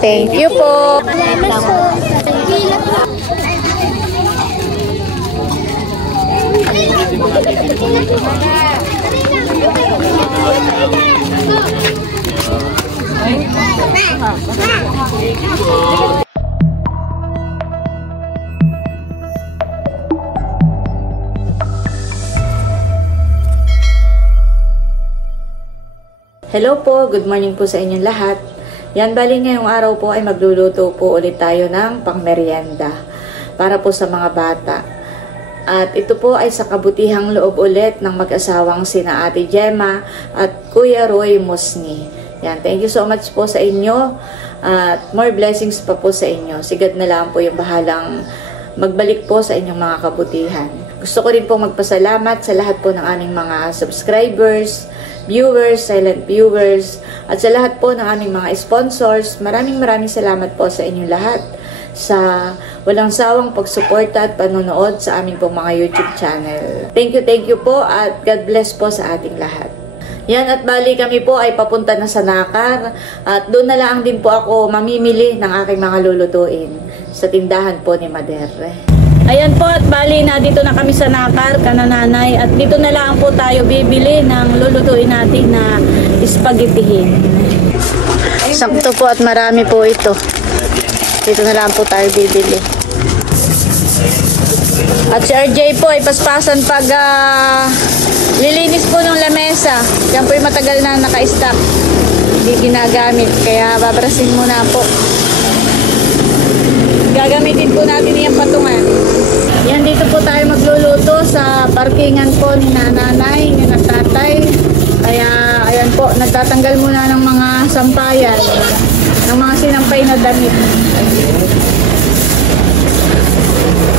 Thank you po. Hello po, good morning po sa inyong lahat. Yan, bali ngayong araw po ay magluluto po ulit tayo ng pangmeryenda para po sa mga bata. At ito po ay sa kabutihang loob ulit ng mag-asawang sina Ate Gemma at Kuya Roy Musni. Yan, thank you so much po sa inyo at more blessings pa po sa inyo. Sigad na lang po yung bahalang magbalik po sa inyong mga kabutihan. Gusto ko rin po magpasalamat sa lahat po ng aming mga subscribers, viewers, silent viewers, at sa lahat po ng aming mga sponsors. Maraming salamat po sa inyong lahat sa walang sawang pagsuporta at panonood sa aming pong mga YouTube channel. Thank you po at God bless po sa ating lahat. Yan, at bali kami po ay papunta na sa Nakar at doon na lang din po ako mamimili ng aking mga lulutuin sa tindahan po ni Mader. Ayan po, at bali na dito na kami sa Nakar, kanananay, at dito na lang po tayo bibili ng lulutuin natin na spaghettihin. Sakto po at marami po ito. Dito na lang po tayo bibili. At si RJ po ay paspasan pag lilinis po ng lamesa. Yan po yung matagal na naka-stock. Hindi ginagamit, kaya babrasin muna po. Gagamitin po natin yung patungan. Yan, dito po tayo magluluto sa parkingan po ni nanay, ni tatay. Kaya, ayan po, nagtatanggal muna ng mga sampayan, ng mga sinampay na damit.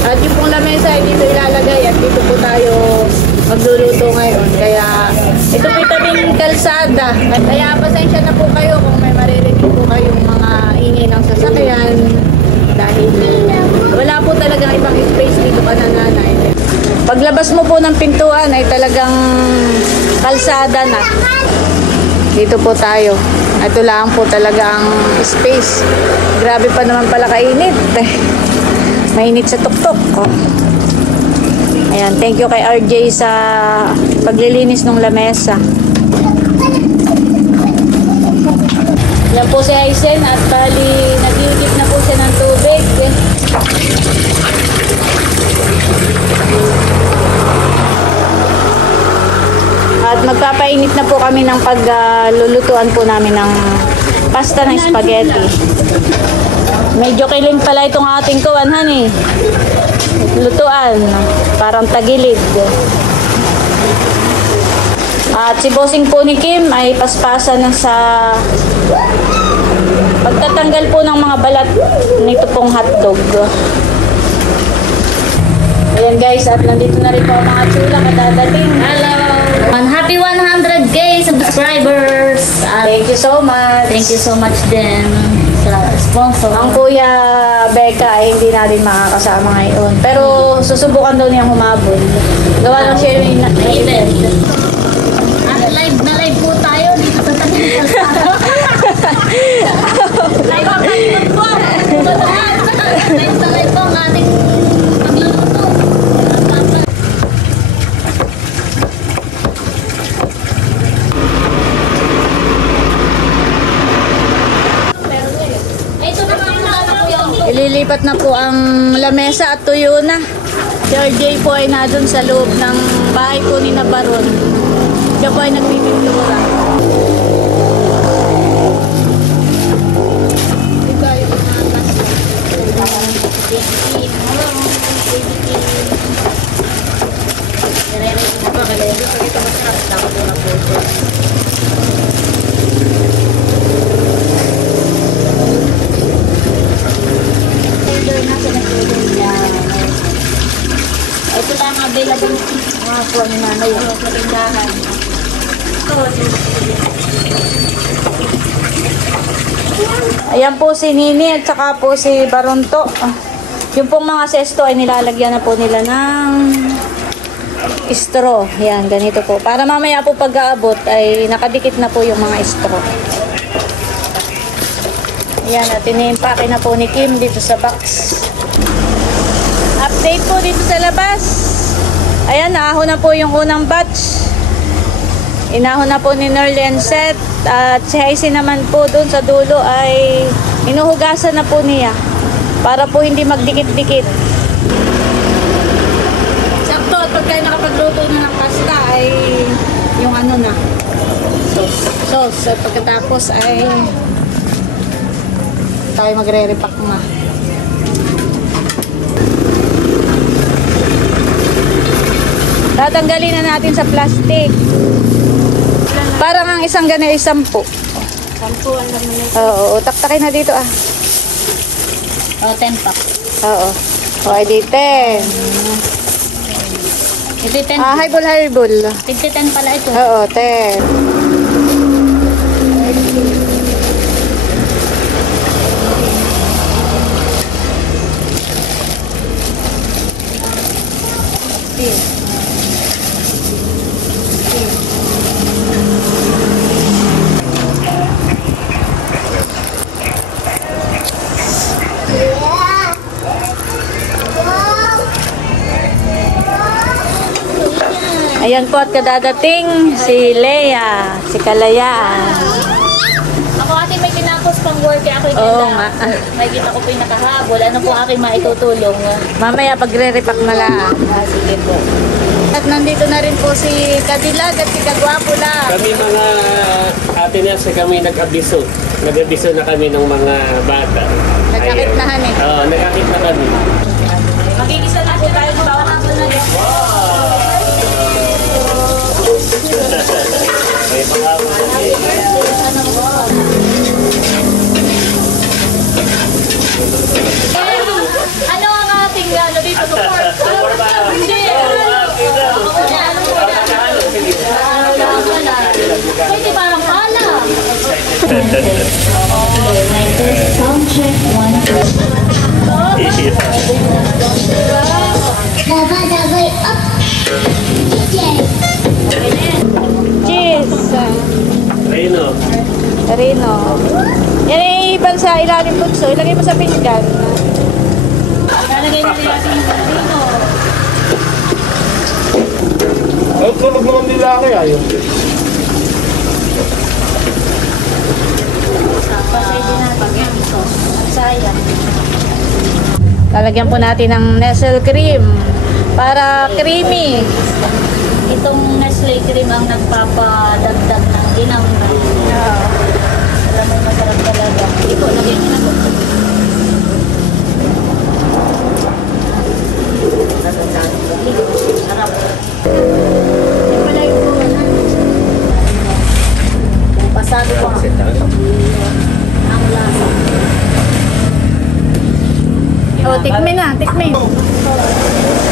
At yung pong lamesa ay dito ilalagay at dito po tayo magluluto ngayon. Kaya, ito po tabing kalsada. Kaya, pasensya na po kayo kung may maririnig po kayong mga ingay ng sasakyan. Dahil wala po talagang ibang space dito ka nanay. Paglabas mo po ng pintuan ay talagang kalsada na. Dito po tayo. Ito lang po talagang space. Grabe pa naman pala kainit. Mainit sa tuktok. Oh. Ayan, thank you kay RJ sa paglilinis ng lamesa. Yan po si Aizen at bali nagigit na po siya ng tubig. At magpapainit na po kami ng paglulutuan po namin ng pasta ng spaghetti. Medyo killing pala itong ating kuwanhan eh. Lutuan, parang tagilid. At si bossing po ni Kim ay paspasan na sa pagtatanggal po ng mga balat nito pong hotdog. Ayan guys, at nandito na rin po ang mga chula kadadating. Hello! Happy 100k subscribers! Thank you so much! Thank you so much din sa sponsor. Ang Kuya Becca ay hindi natin makakasama ngayon. Pero susubukan daw niyang humabol. Gawa ng siya yung event. Live po tayo dito sa Tagig Kalsada. Live ang kanyang po. Live po ang ating pagluluto. Ito na po. Ililipat na po ang lamesa at tuyo na. Si RJ po ay na doon sa loob ng bahay po ni Nabaron. Siya po ay nagpipintura. Ito lang available mga po ni nanay sa tindahan. Ayan po si Nini at saka po si Baronto. Yung pong mga sesto ay nilalagyan na po nila ng straw. Yan, ganito po. Para mamaya po pag-aabot ay nakadikit na po yung mga straw. Yan, at iniimpake na po ni Kim dito sa box. Update po dito sa labas. Ayan, naahon na po yung unang batch. Inahon na po ni Nerly and Seth. At si Hazy naman po doon sa dulo ay inuhugasan na po niya para po hindi magdikit-dikit. Sakto, at pagka nakapagluto na ng pasta ay yung ano na, sauce. At pagkatapos ay tayo magre-repack na. Tatanggalin na natin sa plastic. Parang ang isang ganyan ay 10. 10 ang naman ito. Oo, taktakin na dito ah. Oh, 10 pack. Oo. Okay, di 10. Ito 10. Highball. Tigti 10 pala ito. Oo, 10. Ayan po at kadadating si Leia, si Kalayaan. Ako ate may tinapos pang work kaya ako'y Oo ganda. nga. May kita ko po yung nakahabol. Ano po aking maitutulong? Mamaya pagre-repack na lang. Sige po. At nandito na rin po si Kadilag at si Kagwapo lang. Kami mga ate Nels, kami nag-abiso. Nag-abiso na kami ng mga bata. Nagkakitnahan eh. Oo, nagkakit na kami. Magigisa na po tayo ng bawang ako na yan. May mga Ano ang ating ano dito? Support? Hindi. Pwede parang pala. Sound check 1. Cheese! Reno. Rino. Yan ay ibang sa ilalim punso. Ilagay mo sa pinggan. Lalagay natin natin yung Rino. Ay, tulog naman nila ako ayaw. Pasensya na pag yan ito. Sayang. Lalagyan po natin ng Nestle cream para creamy. Itong Nestle cream ang nagpapadagdag ng ginamay. Alam mo, masarap talaga. Ito, lagyan niyo na po. Sarap. Yung pala yung na. Pasado ko. Ang lasa. Oh, tikmin na, tikmin.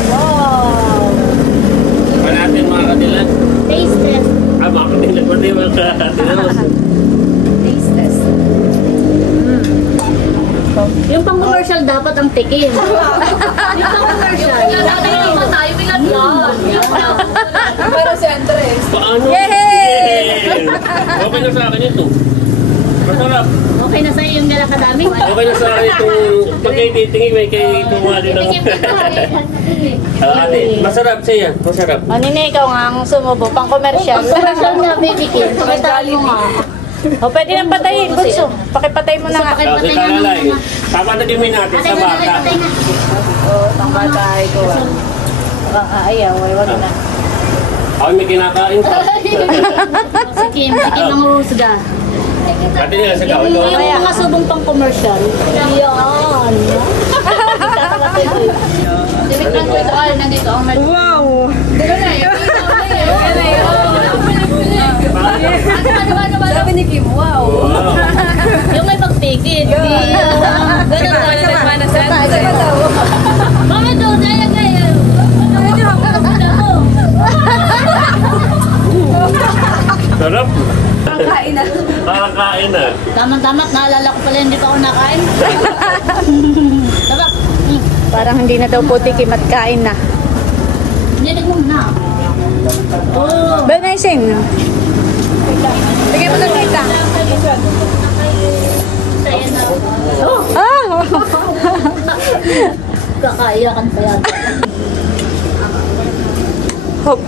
Wow! Pa natin mga kadilan. Taste test. Mga kadilan. Pwede mga kadilan. Taste test. Yung pang commercial dapat ang tikim. Yung pang commercial. Yung tayo bigat yan. Pero si Andres. Paano? Yay! Okay na sa akin ito. Masarap. Okay na sa'yo yung nilakadaming. Okay na sa akin itong pag kayo titingin, may kayo ituwa din ako. Tikim ka Ate, masarap siya. Masarap. O, Nini, ikaw nga ang sumubo, pang commercial. commercial na baby Kim. Pakitaan mo nga. O, pwede nang patayin, Bunso. Pakipatay mo na nga. Ate, kalalay. Papatagimin natin sa bata. O, pang batay ko. Ayaw, wag na. Ako may kinakain pa. Si Kim ang husga. Ate nila sa gawin Yung ko. mga subong pang commercial. Yan. Dimitran ko ito. Ay, nandito ang med. Wow! Sabi ni Kim, wow. Yung may pagpigit. Ganun tayo. Mami daw, daya gaya. Sarap. Nakakain na. Tama-tama, naalala ko pala hindi pa ako nakain. Sarap. Parang hindi na daw po tikim at kain na. Nilig mo na. Oh. Benising. Bigyan mo sa tita. Saya na. Kakaiyakan pa yata. Hop.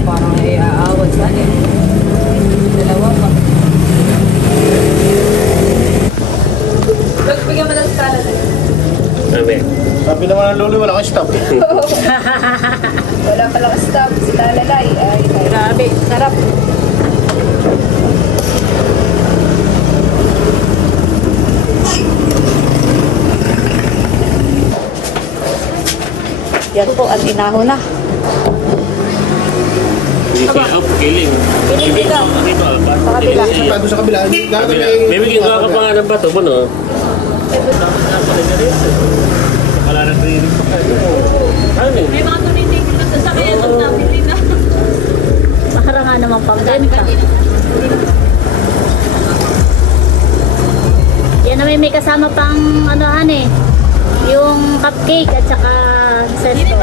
Parang ay aawat sa akin. Dalawa pa. Bigyan mo lang sa kanan. Sabi. Sabi naman ng lolo, wala kang stop. Wala palang stop. Sila lalay. Ay, grabe. Sarap. Yan po, at inaho na. Hindi siya up, kiling. Kiling dito. Dito, ba? Sa kabila. Sabi sa kabila. Kabila. Bibigyan ko ka pa nga ng bato mo, no? Wala na training pa kayo. Ano yun? May mga tunitig na sa kaya ito nabili na. Mahara nga namang pambenta. Yan na may kasama pang ano yung cupcake at saka sesto.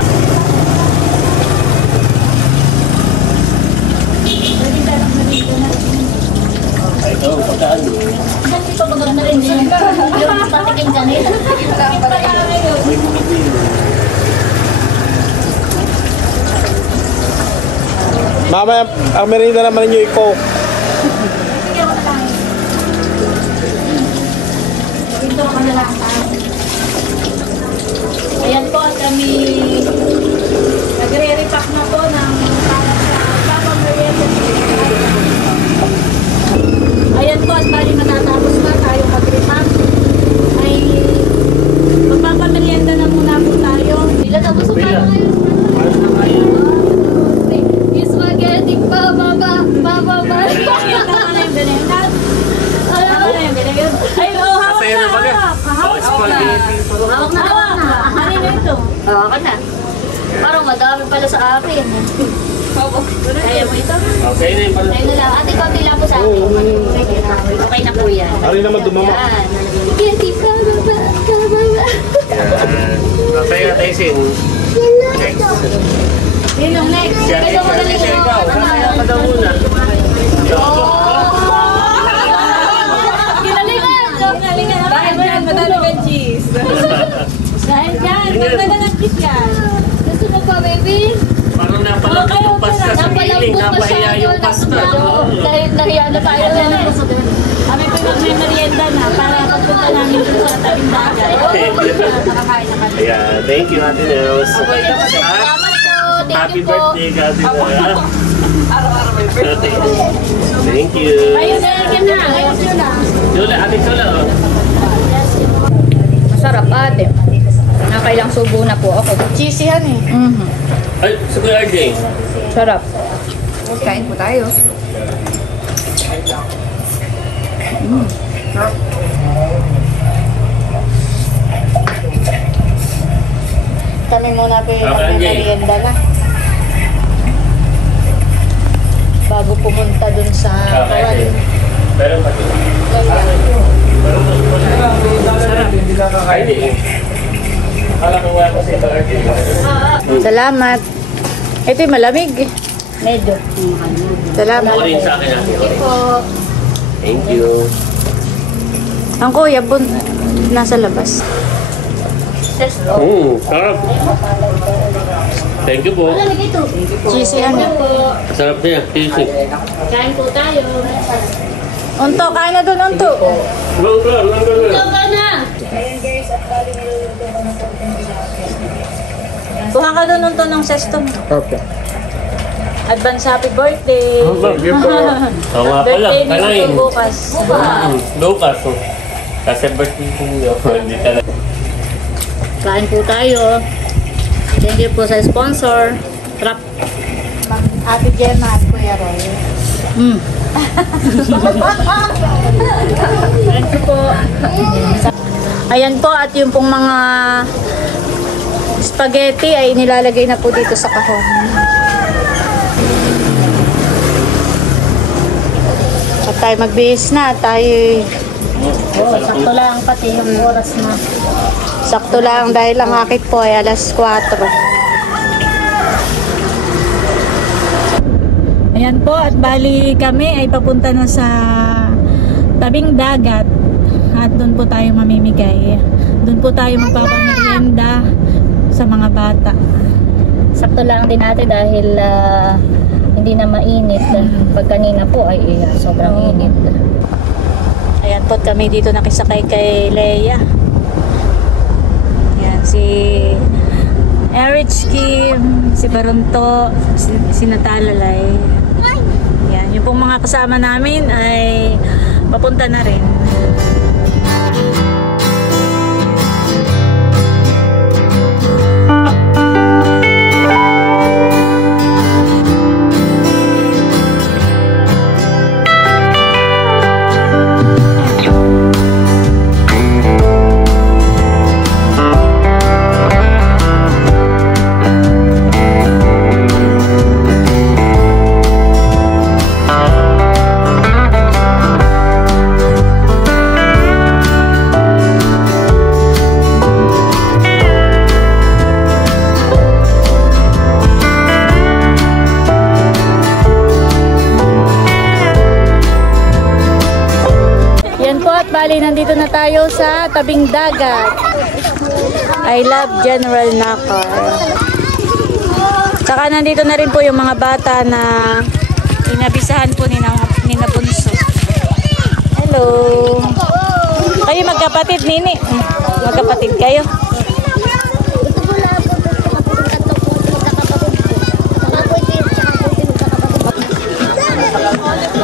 Ito, pagkaan. Hindi pa maganda rin yung patikin dyan. May bukit din. Mamaya, ang merienda naman ninyo i-coke. Ayan po at kami nagre-repack na po ng para sa Papa Merienda. Ayan po at bali matatapos na tayo mag-repack. Ay magpapamerienda na muna po tayo. Bila tapos na tayo ngayon. Ano na kayo? Spaghetti pa baba. Ay, oh, hawak Masaya na baga. Hawak Spaghetti. Hawak na. Ano ito? Hawak na. Parang madami pala sa akin. Kaya mo ito? Okay na yung pala. Kaya na lang. Ate, konti lang po sa akin. Okay na po yan. Ari naman dumama. Yan. Spaghetti pa baba. Yan. Okay na tayo sin. Next. Yun yung next. Ito mo galing Siya mo. ikaw. Kaya pa daw muna. Ginalingan. Dahil dyan, madami kang cheese. Dahil dyan, magdala ng cheese yan. Gusto mo pa, baby? Parang napalambot yung pasta sa piling. Napahiya yung pasta. Dahil nahiya na tayo. Kami po may merienda na para pagpunta namin dun sa tabing dagat. Nakakain na kami. Yeah, thank you, Ate Nels. Salamat po. Thank Happy you po. birthday, Ate Nels. Araw-araw may birthday. Thank you. Ayun na, ayun na. Ayun na. Jula, Ate Jula. oh. Masarap ate. Nakailang subo na po ako. Cheesy yan eh. Ay, sa Kuya RJ. Sarap. Kain po tayo. Kami muna po yung Okay, merienda na. Bago pumunta dun sa kawan. Pero pati. Ay, di. Akala ko wala kasi ito RJ. Salamat. Ito yung malamig. Medyo. Salamat. Ako rin sa akin, Ate. Po. Thank you. Ang kuya, nasa labas. Sesto. Sarap. Thank you po. Ano ito? Cheesy ano. Sarap niya. Cheesy. Kain po tayo. Unto, kain na dun, Unto. Long ka na. Ito ka na. Kuha ka dun, Unto, ng sesto mo. Okay. Advance happy birthday. Thank you po. Oo nga pala. Birthday ni Kanain. Unto bukas. Lucas. Kasi birthday ko niyo. Hindi talaga. Kain po tayo. Thank you po sa sponsor. Trap. Ate Gemma at Kuya Roy. Thank you po. Ayan po, at yung pong mga spaghetti ay nilalagay na po dito sa kahon. At tayo magbihis na, tayo Sakto lang pati yung oras na. sakto lang dahil ang akit po ay alas 4. Ayan po, at bali kami ay papunta na sa tabing dagat at doon po tayo mamimigay. Doon po tayo magpapamerienda sa mga bata. Sakto lang din natin dahil hindi na mainit. Pag kanina po ay sobrang init. Ayan po, kami dito nakisakay kay Leia. Ayan, si Erich Kim, si Barunto, si Natalalay. Ayan, yung pong mga kasama namin ay papunta na rin. Bali, nandito na tayo sa tabing dagat. I love General Nakar. Saka nandito na rin po yung mga bata na inabisahan po ni Bunso. Hello. Kayo magkapatid, Nini? Magkapatid kayo?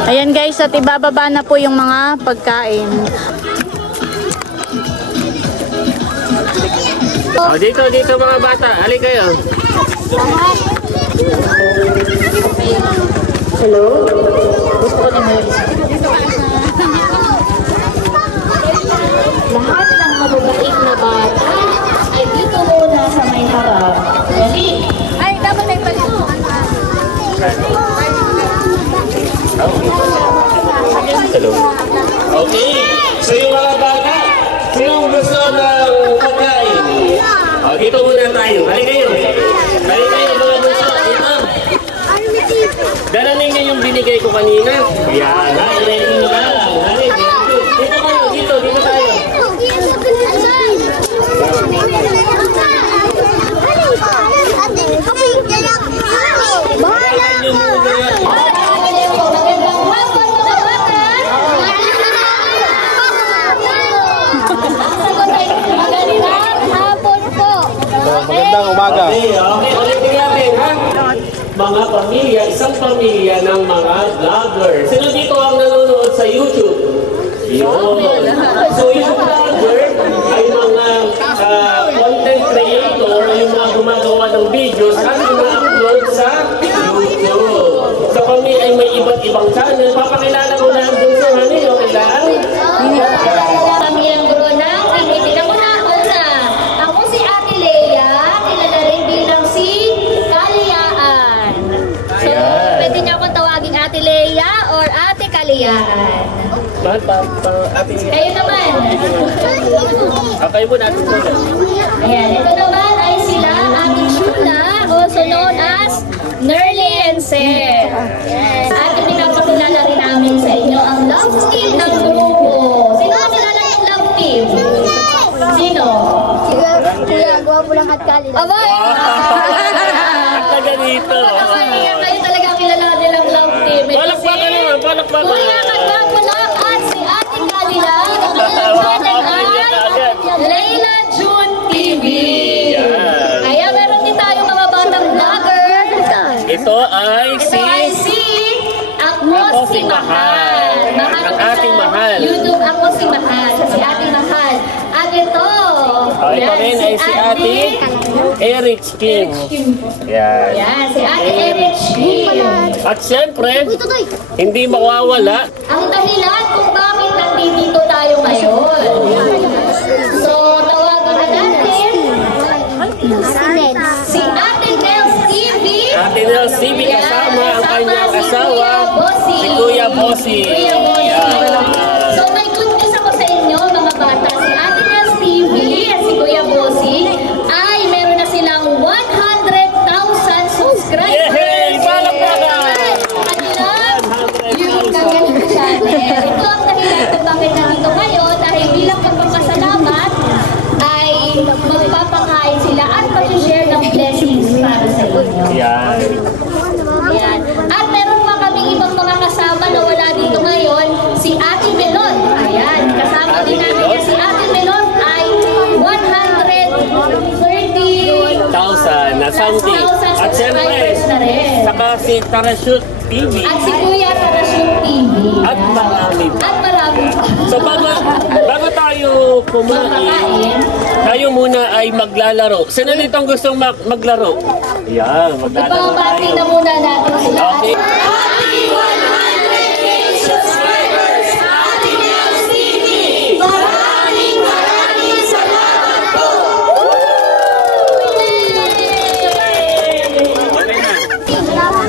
Ayan guys, at ibababa na po yung mga pagkain. Oh, dito mga bata. Halika kayo. Hello? Lahat ng mababait na bata ay dito muna sa may harap. Dali. Ay, dapat ay pala. Hello. Okay. So yung mga bata, sinong gusto ng pagkain? O, dito muna tayo. Halika kayo. Halika kayo mga gusto. Dito. Dalanin niyo yung binigay ko kanina. Yan. Ready nyo na lang. Dito kayo. Dito tayo. Magandang umaga. Okay, ulitin natin, ha? Mga pamilya, isang pamilya ng mga vlogger. Sino dito ang nanonood sa YouTube? Yun. So yung vlogger ay mga content creator, yung mga gumagawa ng videos at ina-upload sa YouTube. So kami ay may iba't ibang channel. Papakilala ko na ang Bunso, hani? Okay lang? Pamilyang Brunang, pinitin ako na una. Ako si Ate Leia, kilala rin bilang si Kaliyaan. So, pwede niyo akong tawagin Ate Leia or Ate Kaliyaan. Mahal pa ating... Kayo naman. Kayo po natin po. Ayan, ito naman ay sila, Ate Chula, also known as Nerly and Seth. Yes. At pinapakilala rin namin sa inyo ang love team ng grupo. Sino ang kilala yung love team? Sino? Kuya, gwapo lang at kalila. Abay! Taga dito. Kayo talaga kilala nilang love team. Palakpakan naman, palakpakan. Kuya, kagwapo lang at si Ate Kalila. Ang channel ay Layla June TV. Kaya meron din tayo mga batang vlogger. Ito ay Si Ako si Mahal. Ang ating Mahal. YouTube Ako si Mahal. Si Ate Mahal. At ito. Ito rin ay si Ate Erich Kim. Yan. Yan, si Ate Erich Kim. At syempre, hindi mawawala. Ang dahilan kung bakit nandito tayo ngayon. So, tawagan na natin si Ate Nels TV. Ate Nels TV kasama ang kanyang asawa, si Kuya Bossy. Kuya Bossy. So, may good news ako sa inyo, mga bata. Si Ate Nels TV at si Kuya Bossy ay meron na silang 100,000 subscribers. Yehey! Palakpakan! Kanilang Ayan. At meron pa kaming ibang mga kasama na wala dito ngayon, si Ate Melon. Ayan, kasama din namin si Ate Melon ay 130,000 na something. At siyempre, saka si Tarashoot TV. At si Kuya Tarashoot TV. At marami pa. At marami pa. So bago tayo kumain, tayo muna ay maglalaro. Sino dito ang gustong maglaro? Yan, maglalaro Ipapati tayo. na muna natin sila. Okay.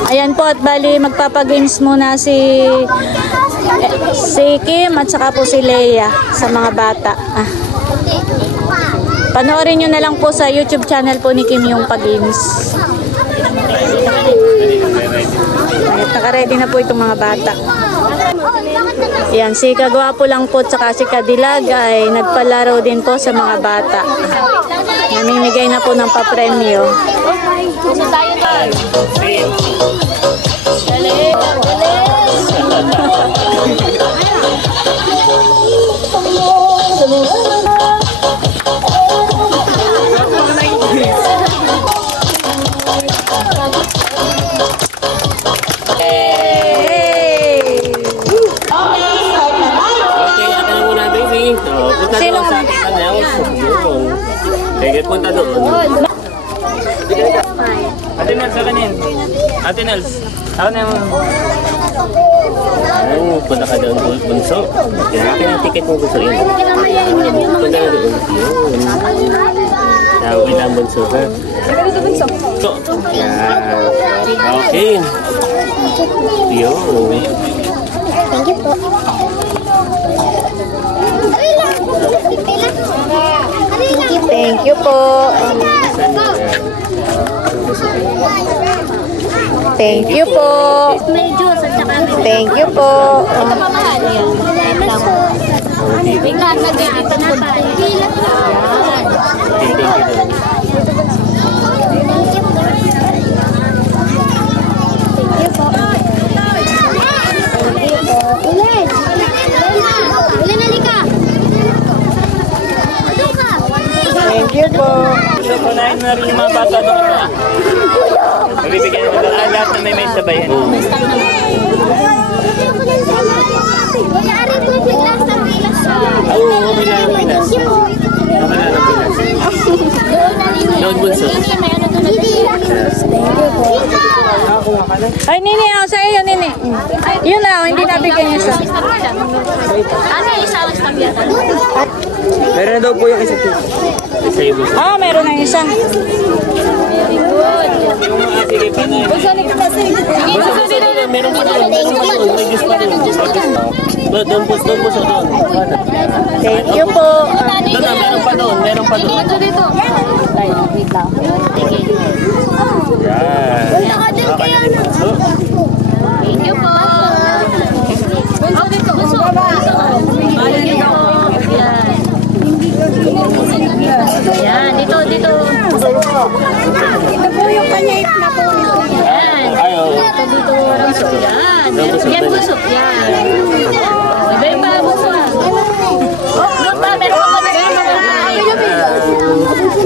Ayan po, at bali magpapagames muna si Kim at saka po si Leia sa mga bata. Panoorin nyo na lang po sa YouTube channel po ni Kim yung pag-games. At naka-ready na po itong mga bata. Yan, si Kagwapo lang po at saka si Kadilag ay nagpalaro din po sa mga bata. Namimigay na po ng papremyo. Gusto tayo doon. Galing, Punta doon sa ating kanal. Sige, punta doon. Ate Nels, sa kanin. Ate Nels. Ako na yung... Ayan, punta ka doon, bunso. Yan, akin ang ticket mo, bunso. Yun. Punta na doon. Yun. Tawag lang, bunso, ha? So, yan. Okay. Yun. Thank you po. Thank you po. Thank you po. may juice at saka may Thank you po. ito mamahal. Bigla nag-iipan na tayo. Thank you. Thank you po. So, kunain na rin yung mga bata doon. Magbibigyan naman doon. Lahat na may sabayan. Oo, okay lang ang Pinas. Okay lang ang Pinas. Doon, bunso. Ay, Nini, ako sa iyo, Nini. Yun na, hindi nabigyan niya siya. Ano yung isa ang sabihan? Meron na daw po yung isa. Isa yung bunso. Ah, meron na isa. Very good. Sige, panay. Bunso, dito. Meron pa doon. Meron pa doon. May Diyos pa doon. Doon, bunso, doon. Thank you po. Doon na, meron pa doon. Meron pa doon. Dito. Wait lang. Yan. Okay na rin, bunso. Thank you po. Bunso dito. Bunso. Thank you po. Yan. Yan. Dito. Ito po yung kanyait na po. Yan. Ayaw. Dito. Bunso. Yan. Yan bunso. Yan. Iba pa bunso. Doon pa. Meron pa ba?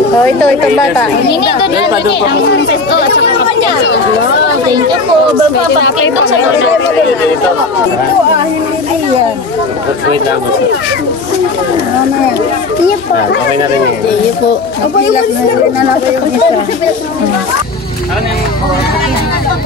Oh, ito bata. Nini, doon na. Nini. Ang pesto at saka kapatid. Thank you po. Pakita sa loob. Dito. Wait lang, bunso. Okay na rin yun. Thank you po. Ako na yung...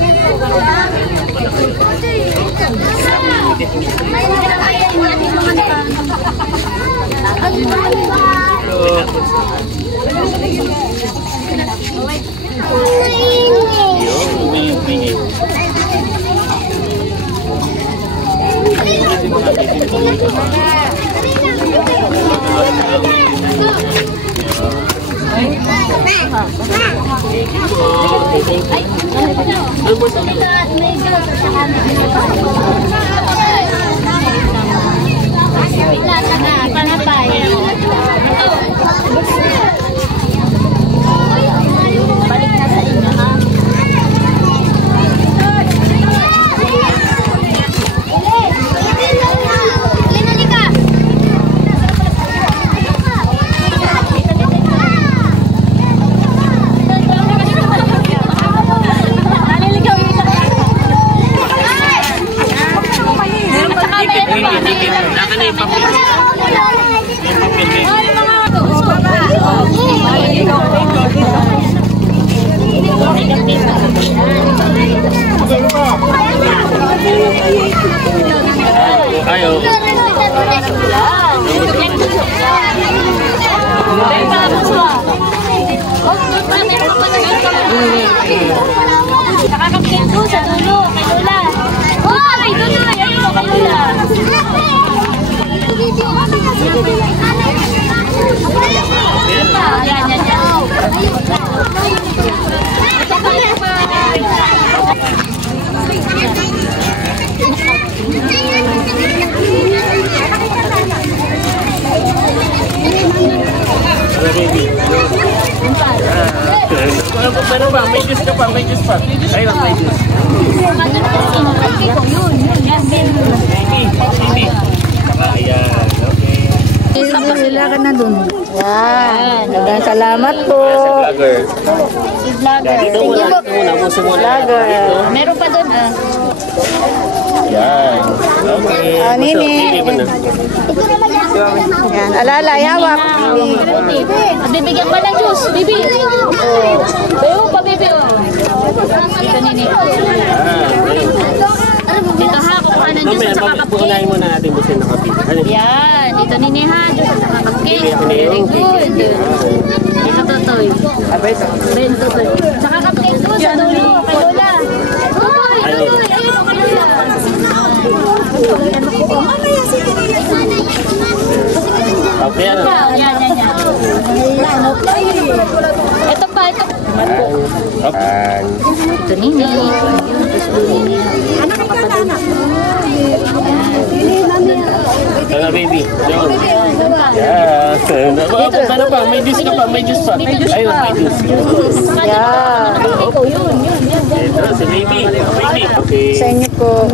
Balik na sa inyo, ha? Pero ba, may juice ka pa, may juice pa. Ay lang, may juice. Hindi. Ayan, okay. Wala ka na dun. Yan. Salamat po. Vlogger. Si vlogger. Dito muna, puso muna. Dito. Meron pa doon ah. Yan. Okay. Nini. Yan. Alala, yawak. Bibigyan pa ng juice, bibi. Bayo pa, bibi. Dito nini. Dito ha, kukuha ng juice at saka cupcake. Puunahin muna natin busin na kape. Yan, dito nini ha, juice at saka cupcake. Very good. Dito Totoy. Ben Totoy. Saka cupcake doon sa dulo, kay Lola. Totoy, ayun, kay Lola. Okay, ano? Yan. Ito pa, ito. Okay. Ito nini. Ano, baby? Doon. Yeah. Ano pa? May juice ka pa, may juice pa. Ayun, may juice. Yan. Ito, si baby. Baby. Okay. Sa inyo po.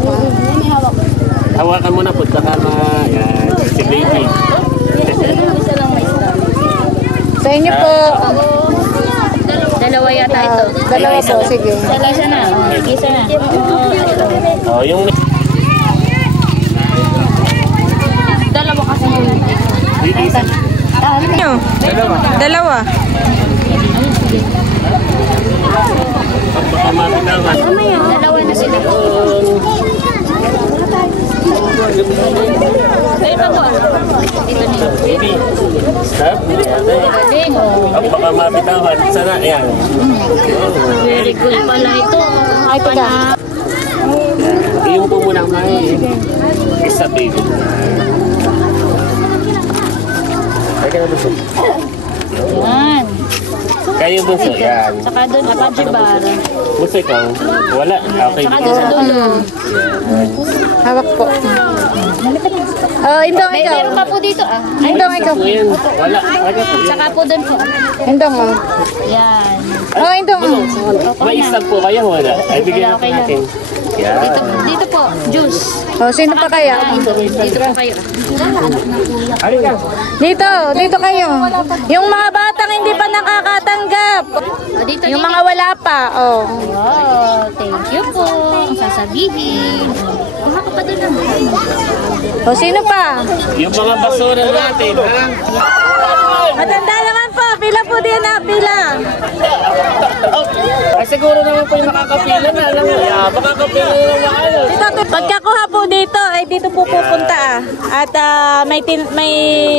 Hawakan mo na po. Saka na. Yan. Si baby. Sa inyo po. Dalawa yata ito. Dalawa po, sige. Isa na. Isa na. Oh, yung... Dalawa kasi yun. Isa. Dalawa. Pagpakamataman. Dalawa na sila. Ay, ako. Dito niyo. Baby. Stop. Galing, oh. Ang baka mabitawan. Sana, yan. Very good pala ito. Ay, pala. Yung po muna may isa, baby. Ay, ka na buso. Yan. Kayo bunso, yan. Saka doon, nakajibar. Bunso ikaw? Wala. Okay. Saka doon sa dulo. Hawak po. Indong ikaw. Meron pa po dito ah. Ay, Indong ikaw. Po yan. Wala. Wala po yan. saka po doon po. Indong oh. Yan. Indong oh. May isang po kayo, wala. Ay, bigyan Okay natin natin. Yan. Dito po, juice. Sino pa kaya? Dito po kayo. Alin ka? Dito kayo. Yung mga batang hindi pa nakakatanggap. Dito Yung din. mga wala pa. Wow, thank you po. Ang sasabihin. Kuha ka pa doon naman. Sino pa? Yung mga basura natin, ha? Matanda naman po. Pila po din na. Pila. Ay, siguro naman po yung makakapila na. Alam mo, makakapila na naman kayo. Pagkakuha po dito, ay dito po pupunta At may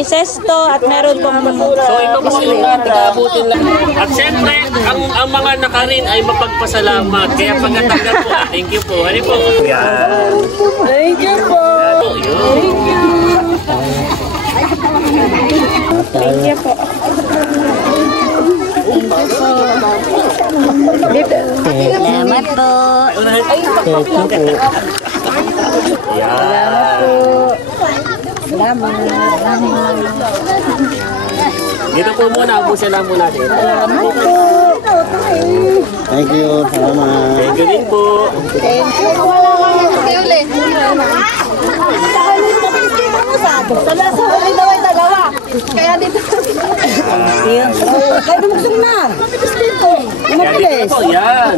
sesto at meron pong So, ito po yung taga-abutin lang. At syempre, ang mga nakarin ay mapagpasalamat. Kaya pagkatanggap po, thank you po. Ano po? Yan. Thank you po. Thank you po. Dito. Salamat po. Yan. Dito po muna, ubusin lang muna natin. Thank you. Salamat. Thank you din po. Kaya dito. Yan, dito po, yan.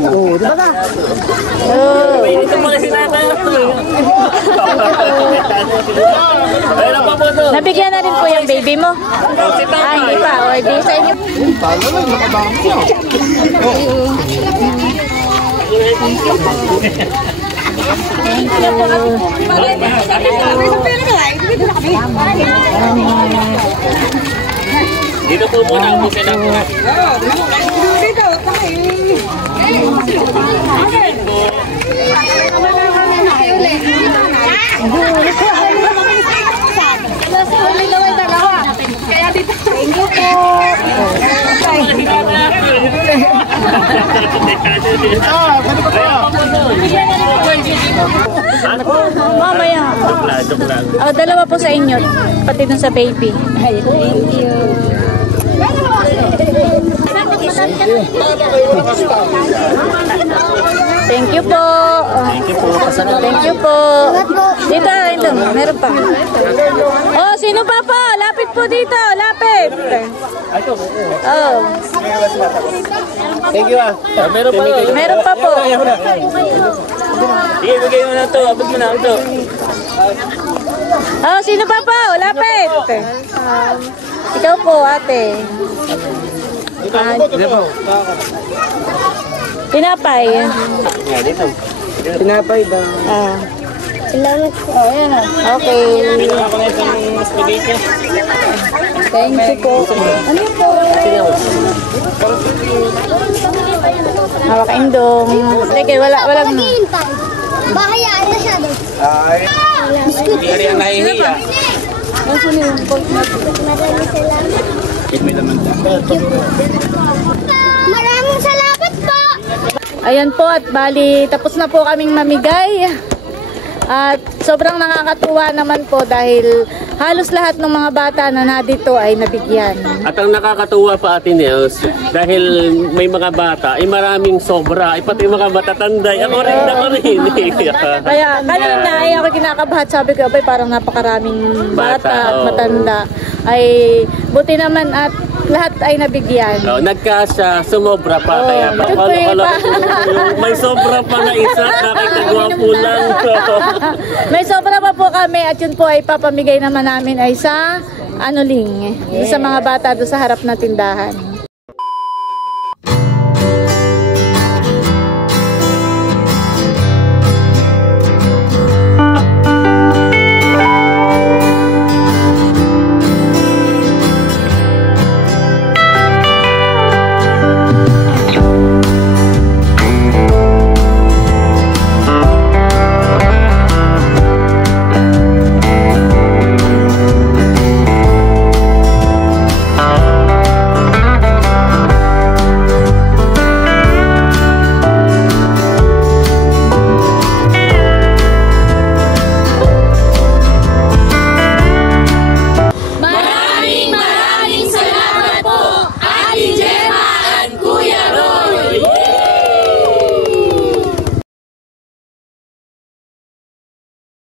Dito po na sinatay. Meron pa po doon. Nabigyan na rin po yung baby mo. Si Tatay. Hindi pa. O, di sa inyo. Dito po muna, ubusin lang muna. Mamaya. Joke lang. Dalawa po sa inyo. Pati dun sa baby. Thank you. Thank you po. Thank you po. Dito, ito. Meron pa. Oh, sino pa po? Lapit po dito. Lapit. Oh. Thank you ah. Meron pa. Meron pa po. Sige, bigay mo na to. Abot mo na ito. Oh, sino pa po? Lapit. Ikaw po, ate. Tinapay. Tinapay ba? Salamat po. Okay. Thank you po. Ano po? Hawak ka indong. Teka, walang... Naghihintay. Bahayaan na siya doon. Hindi ka rin nahihiya. Maraming salamat po. Ayan po at bali tapos na po kaming mamigay. At sobrang nakakatuwa naman po dahil halos lahat ng mga bata na nadito ay nabigyan. At ang nakakatuwa pa Ate Nels, dahil may mga bata, ay maraming sobra, ay pati mga matatanda, ako rin. Kaya kanina ay ako kinakabahat, sabi ko, abay parang napakaraming bata at matanda. Ay buti naman at lahat ay nabigyan. Nagkasya, sumobra pa, kaya Good for you pa. may sobra pa na isa, nakikagwapo lang. May sobra pa po kami at yun po ay papamigay naman namin ay sa anuling, sa mga bata doon sa harap na tindahan.